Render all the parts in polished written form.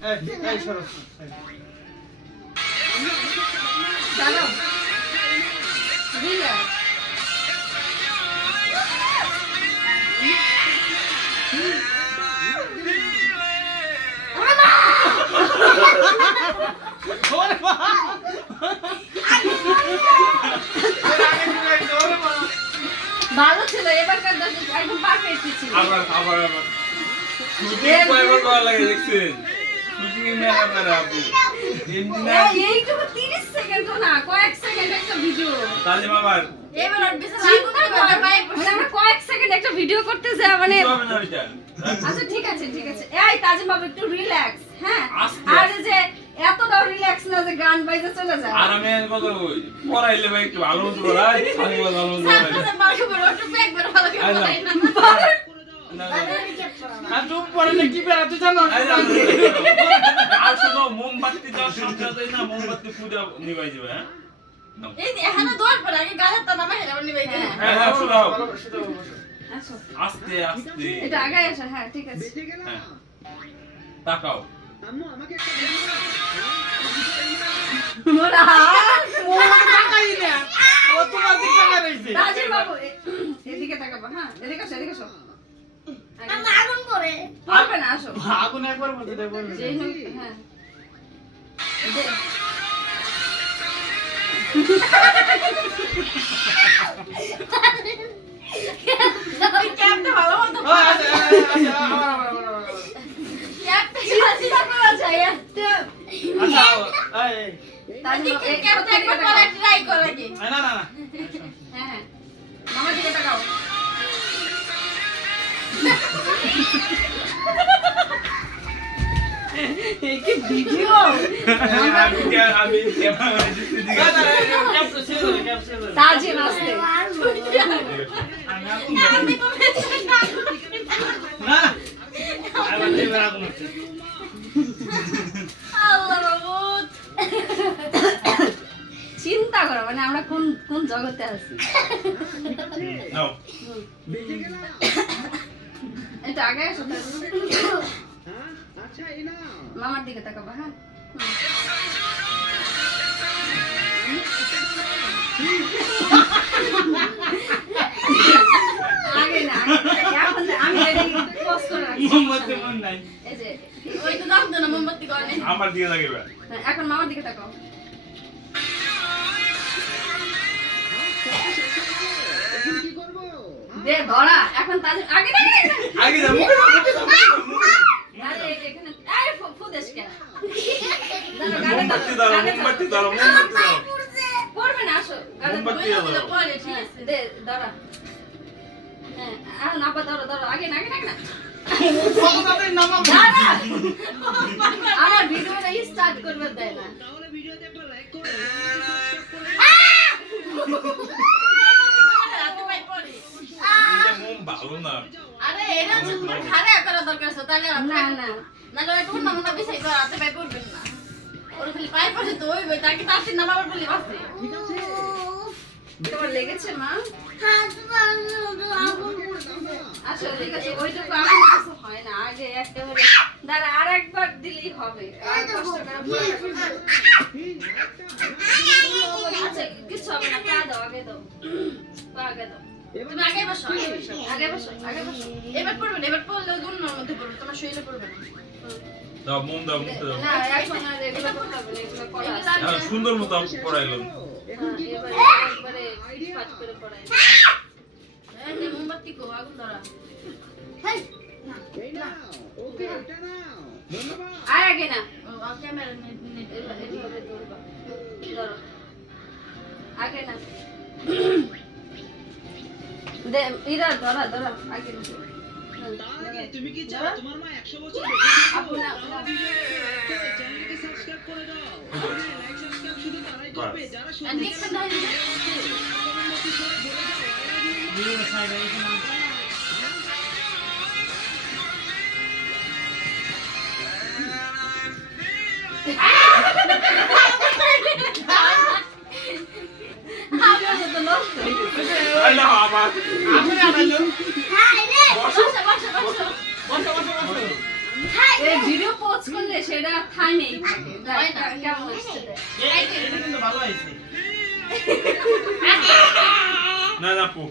এই সরো চলো রিল্যাক্স ওরে মা ভালো ছিল এবারকার একদম পারফেক্ট ছিল আবার শুটিং কয়বার ভালো লাগে দেখছেন শুটিং এ মেলা মেলা আপু এইটুকু 30 সেকেন্ড না কয়েক সেকেন্ড একটা ভিডিও তালিম আবার এবার আর বেশি আমরা কয়েক সেকেন্ড একটা ভিডিও করতে যা মানে হবে না ওইটা আচ্ছা ঠিক আছে এই তাজিম বাবু একটু রিল্যাক্স হ্যাঁ আস্তে আর যে এতটাও রিল্যাক্স না যে গান বাজে চলে যায় আর আমি কত পড়াইলে ভাই একটু ভালো মতো পড়াই ছাগল ভালো মতো পড়াই আর তুমি পড়লে কি বেরাতে জানো আর শুনো মোমবাতি দাও সন্ধ্যা দেই না মোমবাতি পূজা নিভাই যাবে হ্যাঁ এই এখানে দোর পড়ে আগে গালের তো নামে হেরা নিবে হ্যাঁ হ্যাঁ শুনাও আচ্ছা আস্তে আস্তে এটা আগে আসে হ্যাঁ ঠিক আছে হ্যাঁ তাকাও আম্মু আমাকে একটা মোরা মোরা তাকাই না ও তোমার দিকে তাকাই রইছে তাজিম বাবু এদিকে তাকাবো হ্যাঁ এদিকে আসো আমরা আগুন করে পারবে না আসো আগুন একবার বলতে দেব যেই হোক হ্যাঁ দে ক্যাপটা ভালো মতো আবার ক্যাপটা চিন্তা করা যায় আচ্ছা এই তাজিম ক্যাপটা একবার করে ট্রাই করা আগে না না না হ্যাঁ মামার দিকে তাকাও এই কি ভিডিও আমি ক্যামেরা দিতে দিকে ক্যাপচার ছিল তাজিম আসতে আমি তো না আবার এবার আগুন হচ্ছে আল্লাহ বাবুত চিন্তা করো মানে আমরা কোন কোন জগতে আছি নাও বেঁচে গেলাম এটা আগে আসো তাজিম। হ্যাঁ আচ্ছা এই না মামার দিকে তাকাবো হ্যাঁ আগে না এখন আমি পোস্ট করে রাখছি মোমবাতি মন নাই এই যে ওই তো দাম দেনা মোমবাতি করে আমার দিকে লাগবে হ্যাঁ, এখন মামার দিকে তাকাও এখন কি করব দে ধরা এখন তাদের আগে না আগে যাবো আরে এখানে এই ফুদেশ কেন মোমবাতি দাও মোমবাতি দাও মোমবাতি দাও পড়বে না আসো মোমবাতি দাও পরে ঠিক আছে দে ধরা হ্যাঁ এখন আপা ধরো আগে না কতটাই নামাম দাঁড়া আমার ভিডিওটা স্টার্ট করবে দেয় না তাহলে ভিডিওতে একটা লাইক করো রাতে ভাই পরে এটা মোম ভালো না আরে এরা তো তোমার খারে করা দরকার আছে তাহলে না না নালে একটু নামটা বিছাই করে রাতে ভাই পড়বেন না ওর খালি পায়ে পড়ে তো ওই বই তাকে তার নাম আবার বলি বাসে ঠিক আছে তোমার লেগেছে মা হাত আগুন আসো ঠিক আছে ওইটুকু আমার কাছে হয় না আগে একেবারে দাঁড়া আর একবার দিলেই হবে আর কষ্ট করে পড়া। আচ্ছা কিছু হবে না পা দাও আগে দাও পা আগে দাও তুমি আগে বসো আগে বসো এবার পড়বেন এবার পড়লে দুনোর মধ্যে পড়বে তোমার শরীরে পড়বে না দাও মোম দাও মুখে দাও না এখন আর এগুলো করতে হবে না, এগুলো করা আছে। হ্যাঁ, সুন্দর মতো পড়াইলাম এখন কি এবারে একবারে ফাট করে পড়াই এই যে মোমবাতি কো আগুন ধরা এই না ওকে এটা নাও ধন্যবাদ আর আগে না ও ক্যামেরা নেট এভাবে ধরবা ধরো আগে না দে ইরা ধরা আগে না তার আগে তুমি কি চাও তোমার মা 100 বছর আপু না চ্যানেলকে সাবস্ক্রাইব করে দাও লাইক সাবস্ক্রাইব শুধু তারাই করবে যারা দেখছেন না ভিডিও সাইড আছে আমি তো নষ্ট হয়ে গেছে আইলা আবার আপনি আনাইলেন হ্যাঁ রে বসো বসো এই ভিডিও পোস্ট করলে সেটা থামেই থাকে দেখ, কেমন আসছে দেখ। এটা কিন্তু ভালো হয়েছে। না না আপু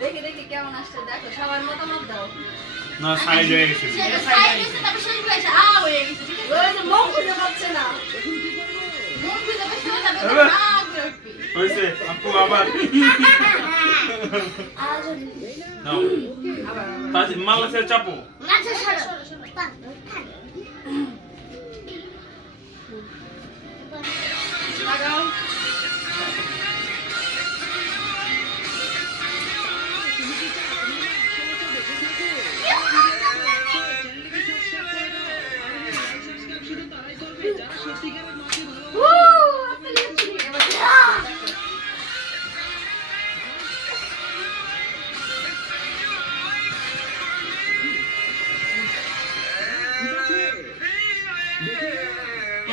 দেখি দেখি কেমন আসছে দেখো, সবার মতামত দাও। না সাইড হয়ে গেছে সেটা সাইড হয়েছে তারপর শেষগুলো এসে হয়ে গেছে ঠিক আছে ওই যে মুখ খুঁজে পাচ্ছে না। মুখ খুঁজে বেশি হয়ে যাবে এবার? করে উঠবি হয়েছে আপু আবার নাও আবার তাজ মালা সে চাপো আচ্ছা সরো লাগাও। তুমি কি চাও তোমার 100 বছর বেঁচে থাকুক? চ্যানেলটিকে সাবস্ক্রাইব করে দাও। আর লাইক সাবস্ক্রাইব শুধু তারাই করবে যারা সত্যিকারের মাকে ভালোবাসে। এবার দেখো।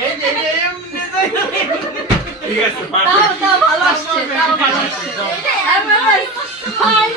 এই যে এমনি যাই। ঠিক আছে তাও পারফেক্ট তাও ভালো আসছে, তাও ভালো আসছে। দাও। এবার ভাই